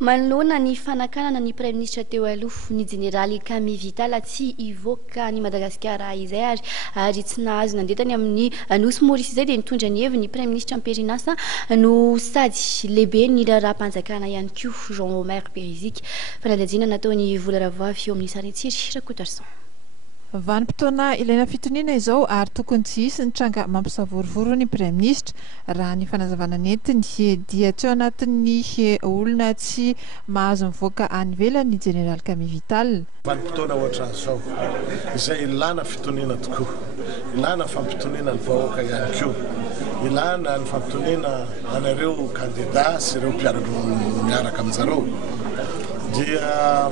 Manoloana ny fakanana ny Praiminisitra teo aloha ny jeneraly Camille Vital tsy hivoaka ny Madagasikara izay ary tsy nahazo nandeha tany amin'ny nosy Maorisy izay dia nitondra ny heviny ny Praiminisitra am-perinasa no sady Lehiben'ny raharaham-panjakana ihany koa Jean Omer Beriziky fanadihadiana nataony vola ravavy eo amin'ny sarintsiry rakotarson. Vanim-potoana ilaina fitoniana izao ary tokony tsy hisy ny tranga mampisavorovoro ny Praiminisitra raha ny fanazavana netiny dia tsy ao anatin'ny olona tsy mahazo mivoaka any ivelany ny jeneraly Camille Vital. Vanim-potoana ohatran'izao izay ilana fitoniana tokoa, ilana fampitoniana ny vahoaka ihany koa, ilana ny fampitoniana anareo kandida sy ireo miaraka amin'izareo dia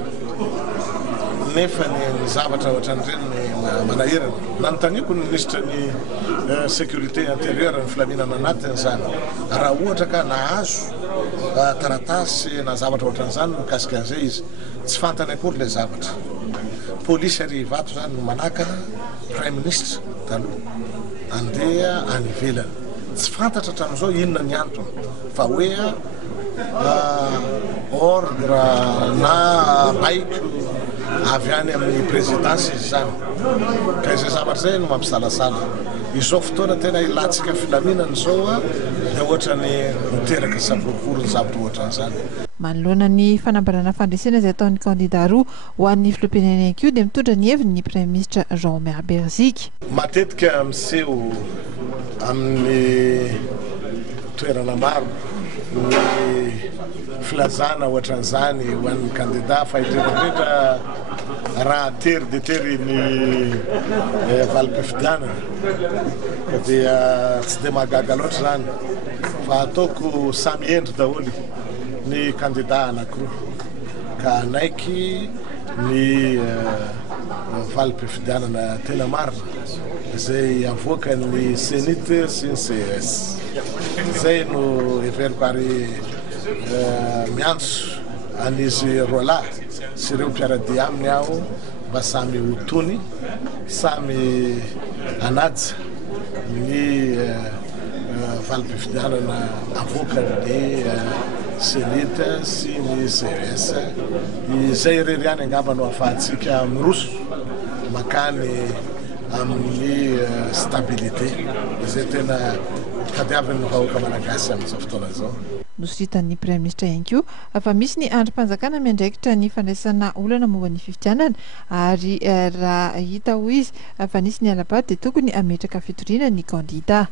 nefa ny zavatra ohatran'ireny manahirana nanontaniako ny ministra ny sécurité intérieure ny filaminana anatiny zany raha ohatra ka nahazo taratasy na zavatra ohatran'izany mikasika an'izay izy tsy fantany akory ilay zavatra. Polisy ary vato zany no manakana Praiminisitra taloha andeha any ivelany tsy fantatra hatramin'izao inona ny antony fa hoe ordre na baiko avy any amin'ny présidence izy zany ka izay zavatra zay no mampisalasala izao fotoana tena ilatsika filaminana izao dia ohatra ny miteraka savorovoro ny zavatra ohatran'izany. Manoloana ny fanambarana fandresena izay ataon'ny kandida roa ho an'ny filoham-pirenena koa dia mitondra ny heviny ny Praiminisitra Jean Omer Beriziky. Matetika miseho amin'ny toerana maro ny filazana ohatran'izany ho an'ny kandida fa indrindra raha tery dia tery ny valim-pifidianana dia tsy dia mahagaga loatra zany fa ataoko samy endry daholo ny kandida anankiroa ka anaiky ny valim-pifidianana tena marina izay avoaka ny senite sy ny CS izay no heveriko ary miantso an'izy roa lahy sy ireo mpiaradia aminy aho mba samy hotony samy anaja ny valim-pifidianana avoaka ny senite sy ny CS izay irery ihany angamba no ahafahantsika miroso makany amin'ny stabilité izay tena tadiavin'ny vahoaka malagasy amin'izao fotoana izao. Nosy ny Praiminisitra ihany koa afa misy ny androm-panjakana miandraikitra ny fandraisana olana momba ny fifidianana ary raha hita ho izy afa nisy ny alabady dia tokony ametraka fitoriana ny kandida.